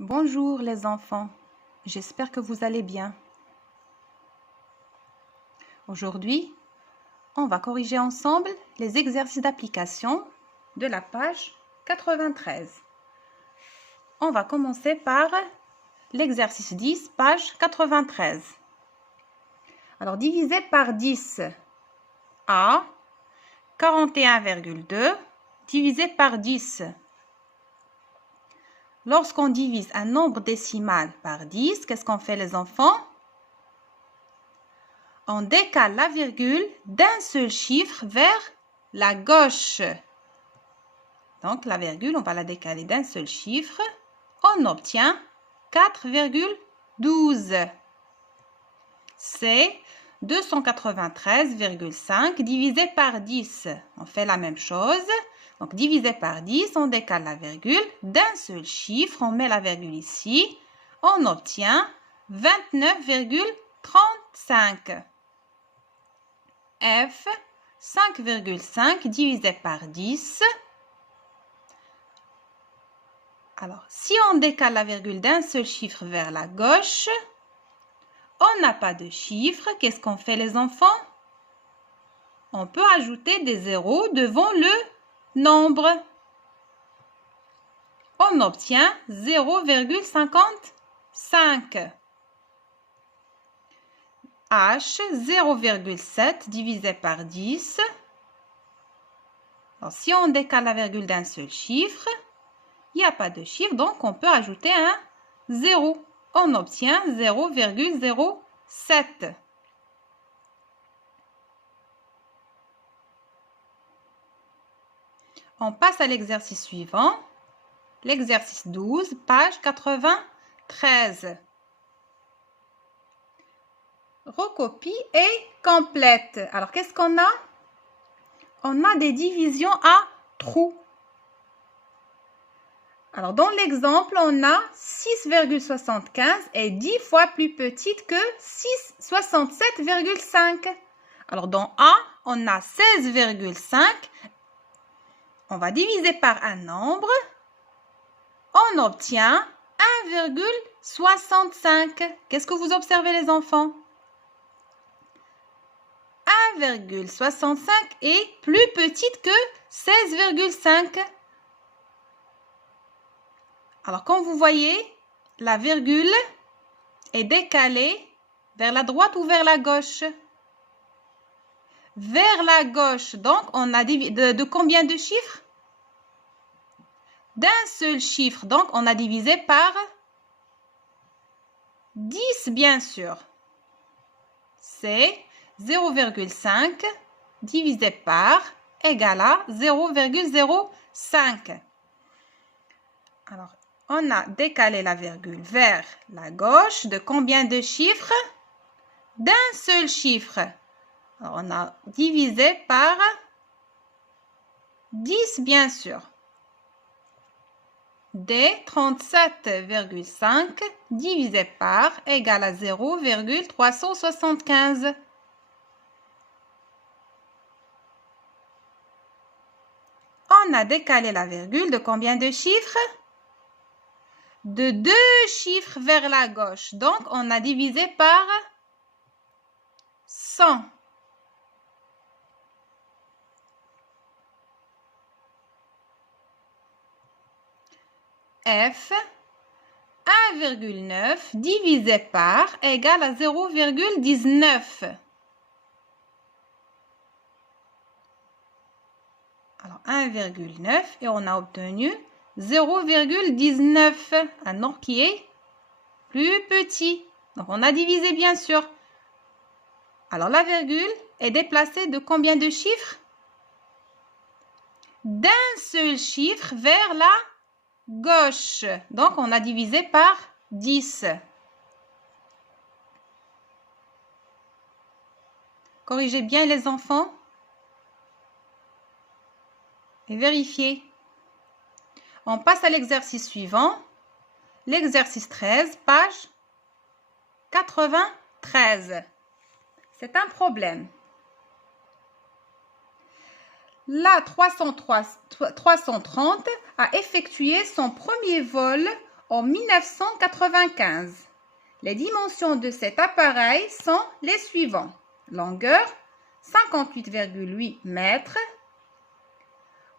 Bonjour les enfants, j'espère que vous allez bien. Aujourd'hui, on va corriger ensemble les exercices d'application de la page 93. On va commencer par l'exercice 10, page 93. Alors, diviser par 10 a 41,2 divisé par 10. Lorsqu'on divise un nombre décimal par 10, qu'est-ce qu'on fait les enfants? On décale la virgule d'un seul chiffre vers la gauche. Donc la virgule, on va la décaler d'un seul chiffre. On obtient 4,12. C'est 293,5 divisé par 10. On fait la même chose. Donc divisé par 10, on décale la virgule d'un seul chiffre. On met la virgule ici. On obtient 29,35. F, 5,5 divisé par 10. Alors, si on décale la virgule d'un seul chiffre vers la gauche, on n'a pas de chiffre. Qu'est-ce qu'on fait les enfants? On peut ajouter des zéros devant le nombre. On obtient 0,55. H, 0,7 divisé par 10. Alors, si on décale la virgule d'un seul chiffre, il n'y a pas de chiffre, donc on peut ajouter un 0. On obtient 0,07. On passe à l'exercice suivant. L'exercice 12, page 93. Recopie et complète. Alors, qu'est-ce qu'on a? On a des divisions à trous. Alors, dans l'exemple, on a 6,75 est 10 fois plus petite que 67,5. Alors, dans A, on a 16,5. On va diviser par un nombre. On obtient 1,65. Qu'est-ce que vous observez les enfants? 1,65 est plus petite que 16,5. Alors, comme vous voyez, la virgule est décalée vers la droite ou vers la gauche? Vers la gauche. Donc, on a de combien de chiffres? D'un seul chiffre. Donc, on a divisé par 10, bien sûr. C'est 0,5 divisé par égale à 0,05. Alors, on a décalé la virgule vers la gauche de combien de chiffres? D'un seul chiffre. Alors, on a divisé par 10, bien sûr. D, 37,5 divisé par égale à 0,375. On a décalé la virgule de combien de chiffres? De 2 chiffres vers la gauche. Donc, on a divisé par 100. F, 1,9 divisé par égale à 0,19. Alors, 1,9 et on a obtenu 0,19, un nombre qui est plus petit. Donc, on a divisé, bien sûr. Alors, la virgule est déplacée de combien de chiffres? D'un seul chiffre vers la gauche. Donc, on a divisé par 10. Corrigez bien les enfants. Et vérifiez. On passe à l'exercice suivant. L'exercice 13, page 93. C'est un problème. La 330 a effectué son premier vol en 1995. Les dimensions de cet appareil sont les suivantes. Longueur 58,8 mètres,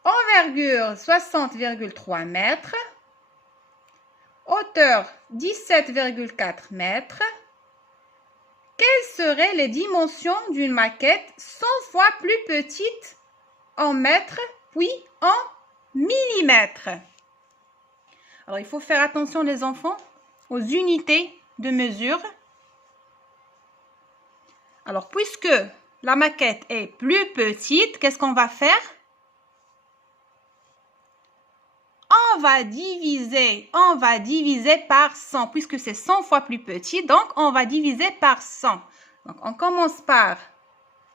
envergure 60,3 mètres, hauteur 17,4 mètres. Quelles seraient les dimensions d'une maquette 100 fois plus petite en mètres puis en millimètres? Alors, il faut faire attention les enfants aux unités de mesure. Alors, puisque la maquette est plus petite, qu'est-ce qu'on va faire? On va diviser par 100, puisque c'est 100 fois plus petit, donc on va diviser par 100. Donc, on commence par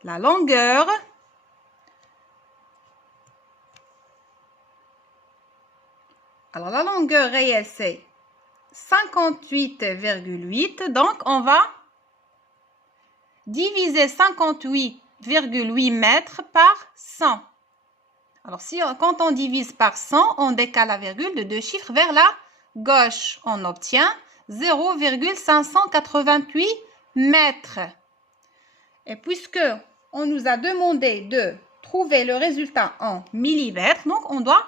la longueur. Alors, la longueur réelle, c'est 58,8. Donc, on va diviser 58,8 mètres par 100. Alors, quand on divise par 100, on décale la virgule de 2 chiffres vers la gauche. On obtient 0,588 mètres. Et puisque on nous a demandé de trouver le résultat en millimètres, donc on doit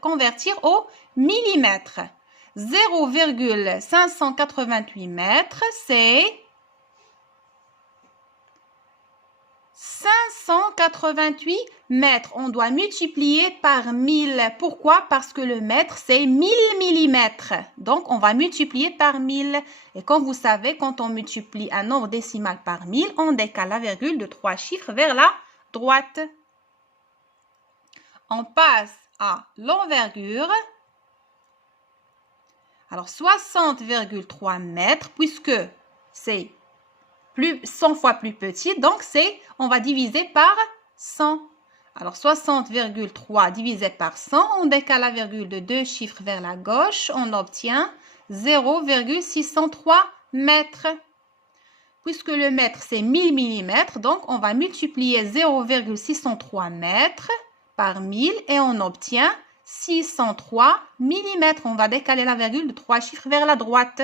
convertir au millimètre. 0,588 mètres, c'est 588 mètres. On doit multiplier par 1000. Pourquoi? Parce que le mètre, c'est 1000 millimètres. Donc, on va multiplier par 1000. Et comme vous savez, quand on multiplie un nombre décimal par 1000, on décale la virgule de 3 chiffres vers la droite. On passe à l'envergure. Alors, 60,3 mètres, puisque c'est 100 fois plus petit, donc on va diviser par 100. Alors, 60,3 divisé par 100, on décale la virgule de 2 chiffres vers la gauche, on obtient 0,603 mètres. Puisque le mètre, c'est 1000 millimètres, donc on va multiplier 0,603 mètres par 1000 et on obtient 603 millimètres. On va décaler la virgule de 3 chiffres vers la droite.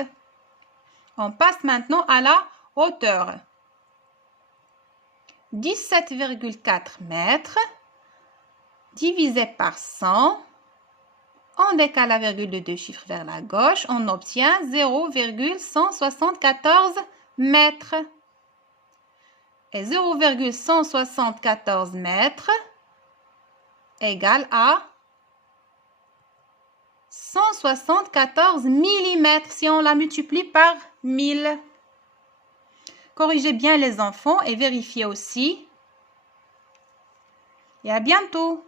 On passe maintenant à la hauteur. 17,4 mètres divisé par 100. On décale la virgule de 2 chiffres vers la gauche. On obtient 0,174 mètres. Et 0,174 mètres égale à 174 millimètres si on la multiplie par 1000. Corrigez bien les enfants et vérifiez aussi. Et à bientôt.